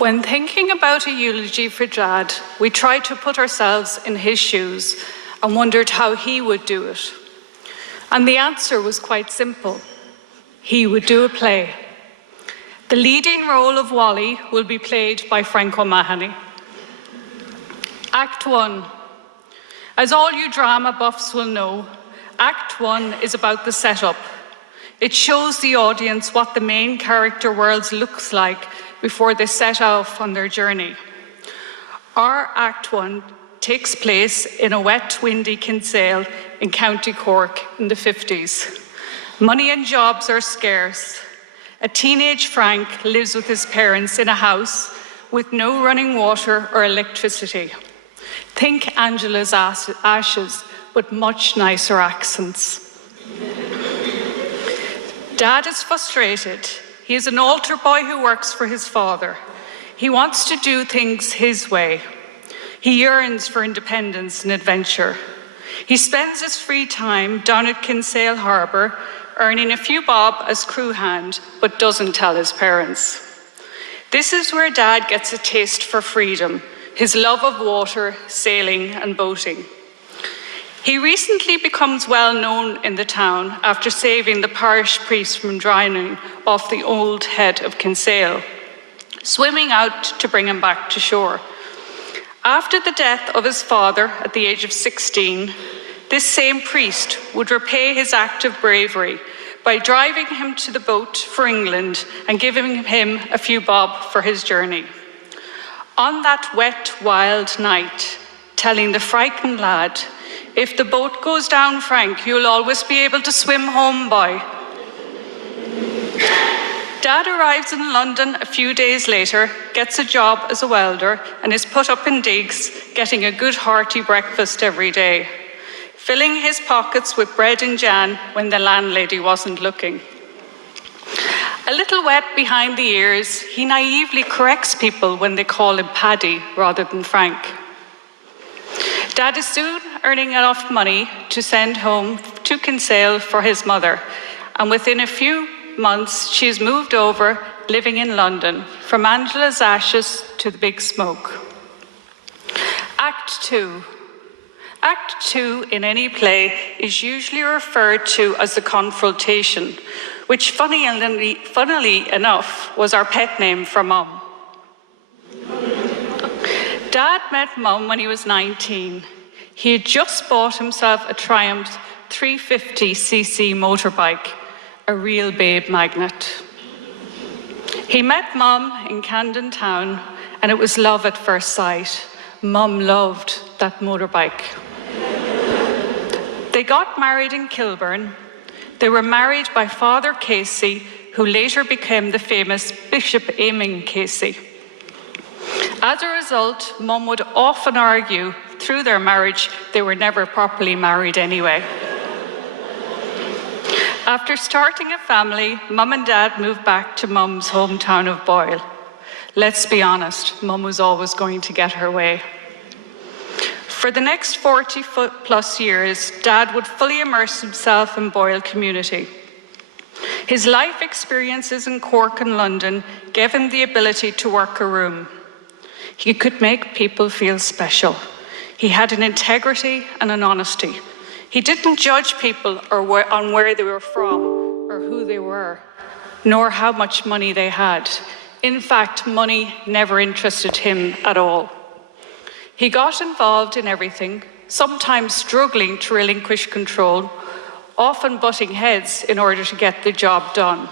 When thinking about a eulogy for Dad, we tried to put ourselves in his shoes and wondered how he would do it. And the answer was quite simple. He would do a play. The leading role of Wally will be played by Frank O'Mahony. Act 1. As all you drama buffs will know, Act 1 is about the setup. It shows the audience what the main character world looks like before they set off on their journey. Our Act 1 takes place in a wet, windy Kinsale in County Cork in the 50s. Money and jobs are scarce. A teenage Frank lives with his parents in a house with no running water or electricity. Think Angela's Ashes, but much nicer accents. Dad is frustrated. He is an altar boy who works for his father. He wants to do things his way. He yearns for independence and adventure. He spends his free time down at Kinsale Harbour, earning a few bob as crew hand, but doesn't tell his parents. This is where Dad gets a taste for freedom, his love of water, sailing and boating. He recently becomes well known in the town after saving the parish priest from drowning off the old head of Kinsale, swimming out to bring him back to shore. After the death of his father at the age of 16, this same priest would repay his act of bravery by driving him to the boat for England and giving him a few bob for his journey. On that wet, wild night, telling the frightened lad, "If the boat goes down, Frank, you'll always be able to swim home, boy." Dad arrives in London a few days later, gets a job as a welder, and is put up in digs, getting a good hearty breakfast every day, filling his pockets with bread and jam when the landlady wasn't looking. A little wet behind the ears, he naively corrects people when they call him Paddy rather than Frank. Dad is soon earning enough money to send home to Kinsale for his mother, and within a few months she is moved over, living in London, from Angela's Ashes to the Big Smoke. Act 2. Act 2 in any play is usually referred to as the confrontation, which funnily enough was our pet name for Mum. Dad met Mum when he was 19. He had just bought himself a Triumph 350cc motorbike, a real babe magnet. He met Mum in Camden Town, and it was love at first sight. Mum loved that motorbike. They got married in Kilburn. They were married by Father Casey, who later became the famous Bishop Eamon Casey. As a result, Mum would often argue through their marriage they were never properly married anyway. After starting a family, Mum and Dad moved back to Mum's hometown of Boyle. Let's be honest, Mum was always going to get her way. For the next 40+ years, Dad would fully immerse himself in Boyle community. His life experiences in Cork and London gave him the ability to work a room. He could make people feel special. He had an integrity and an honesty. He didn't judge people on where they were from or who they were, nor how much money they had. In fact, money never interested him at all. He got involved in everything, sometimes struggling to relinquish control, often butting heads in order to get the job done.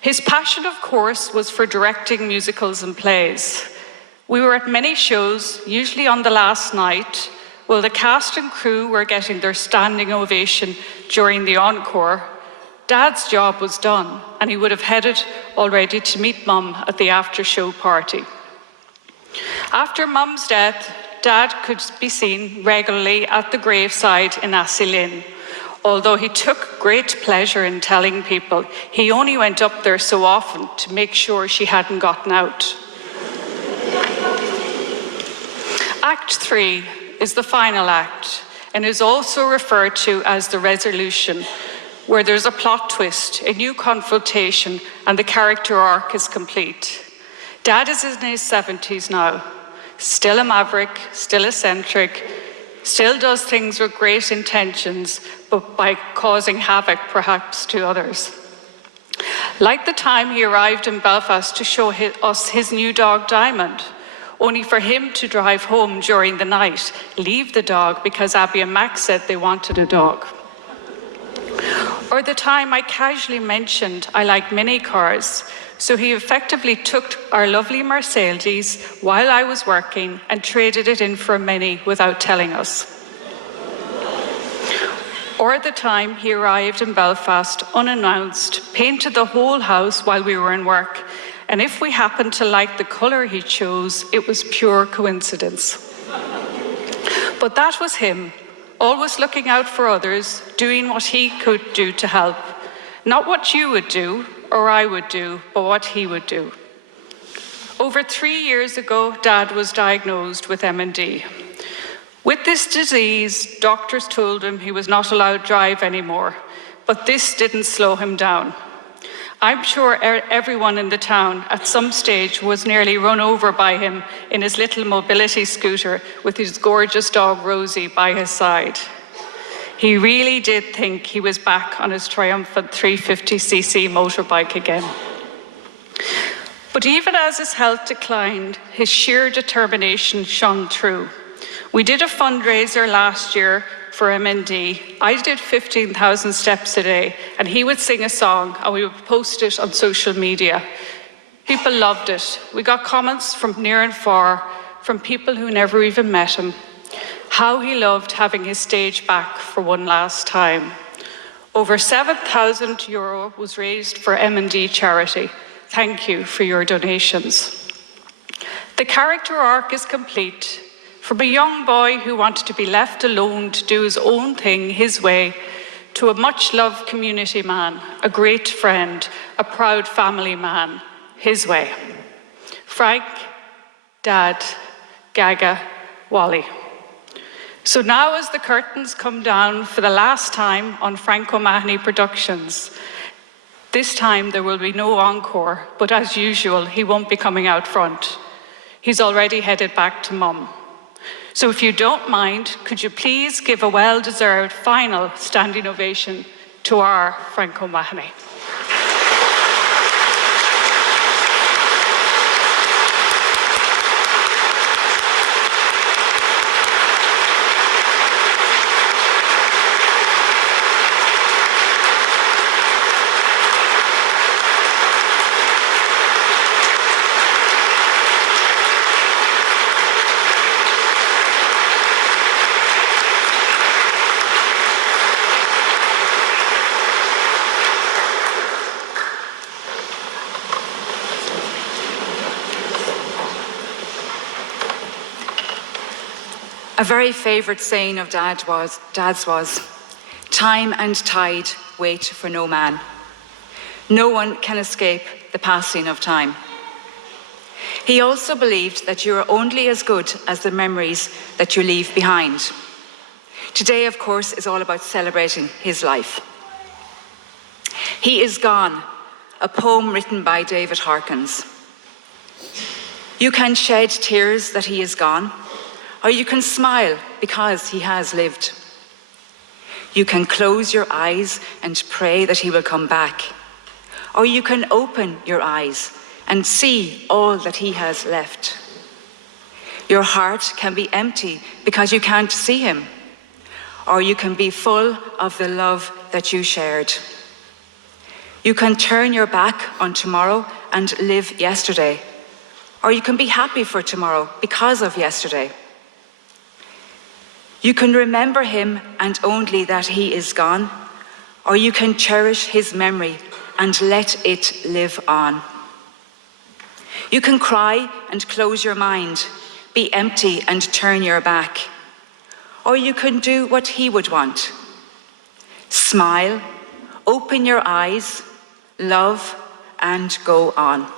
His passion, of course, was for directing musicals and plays. We were at many shows, usually on the last night, while the cast and crew were getting their standing ovation during the encore. Dad's job was done, and he would have headed already to meet Mum at the after-show party. After Mum's death, Dad could be seen regularly at the graveside in Assilin, although he took great pleasure in telling people he only went up there so often to make sure she hadn't gotten out. Act 3 is the final act and is also referred to as the resolution, where there's a plot twist, a new confrontation, and the character arc is complete. Dad is in his 70s now, still a maverick, still eccentric, still does things with great intentions, but by causing havoc perhaps to others. Like the time he arrived in Belfast to show us his new dog Diamond, only for him to drive home during the night, leave the dog because Abby and Max said they wanted a dog. Or the time I casually mentioned I like mini cars, so he effectively took our lovely Mercedes while I was working and traded it in for a Mini without telling us. Or the time he arrived in Belfast unannounced, painted the whole house while we were in work, and if we happened to like the colour he chose, it was pure coincidence. But that was him, always looking out for others, doing what he could do to help. Not what you would do, or I would do, but what he would do. Over 3 years ago, Dad was diagnosed with MND. With this disease, doctors told him he was not allowed to drive anymore, but this didn't slow him down. I'm sure everyone in the town at some stage was nearly run over by him in his little mobility scooter with his gorgeous dog Rosie by his side. He really did think he was back on his triumphant 350cc motorbike again. But even as his health declined, his sheer determination shone through. We did a fundraiser last year for MND. I did 15,000 steps a day, and he would sing a song and we would post it on social media. People loved it. We got comments from near and far, from people who never even met him. How he loved having his stage back for one last time. Over €7,000 was raised for MND charity. Thank you for your donations. The character arc is complete. From a young boy who wanted to be left alone to do his own thing his way, to a much-loved community man, a great friend, a proud family man, his way. Frank, Dad, Gaga, Wally. So now as the curtains come down for the last time on Frank O'Mahony Productions, this time there will be no encore, but as usual, he won't be coming out front. He's already headed back to Mum. So if you don't mind, could you please give a well-deserved final standing ovation to our Frank O'Mahony. A very favourite saying of Dad's was, "Time and tide wait for no man." No one can escape the passing of time. He also believed that you are only as good as the memories that you leave behind. Today, of course, is all about celebrating his life. He is Gone, a poem written by David Harkins. You can shed tears that he is gone, or you can smile because he has lived. You can close your eyes and pray that he will come back, or you can open your eyes and see all that he has left. Your heart can be empty because you can't see him, or you can be full of the love that you shared. You can turn your back on tomorrow and live yesterday, or you can be happy for tomorrow because of yesterday. You can remember him and only that he is gone, or you can cherish his memory and let it live on. You can cry and close your mind, be empty and turn your back, or you can do what he would want. Smile, open your eyes, love, and go on.